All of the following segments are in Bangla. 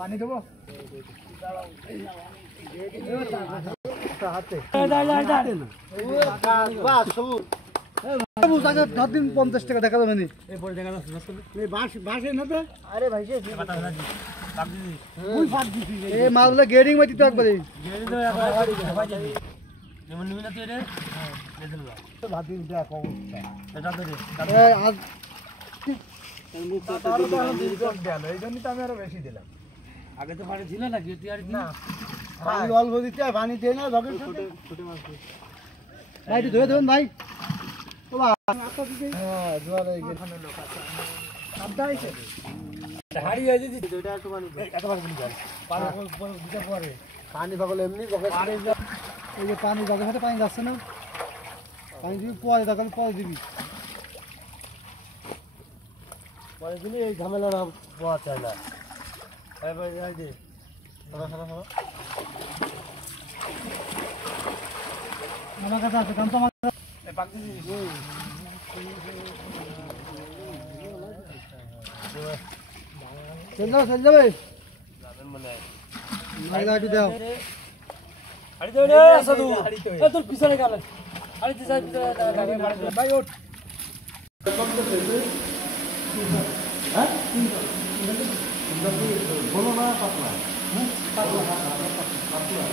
পানি দেবো দিন 50 টাকা দেখা যাবে মাছগুলো গেডিং মাটি তো একবারে এই জন্যই তো আমি আরো বেশি দিলাম আগে তো পানি ছিল নাকি না পানি অল্প দিতে পানি দিয়ে না ভাই ধরে ধরুন ভাই পানি পাগল এমনি এই যে পানি জগের সাথে পানি যাচ্ছে না পানি দিবি পরে তাহলে পরে দিবি পরে দিলে এই ঝামেলাটা পাওয়া চায় না আমার কাছে আছে কারণ তো আমার চল যাবে তোর পিছনে গেল ভাই ওঠ বলো না পাতলা পাতলা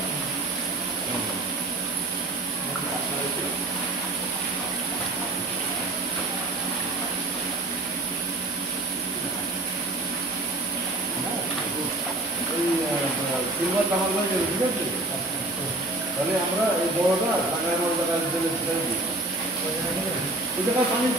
সিলভার কামাল ঠিক আছে তাহলে আমরা এই বড়টা টাকায় বড় টাকা দিতে পানি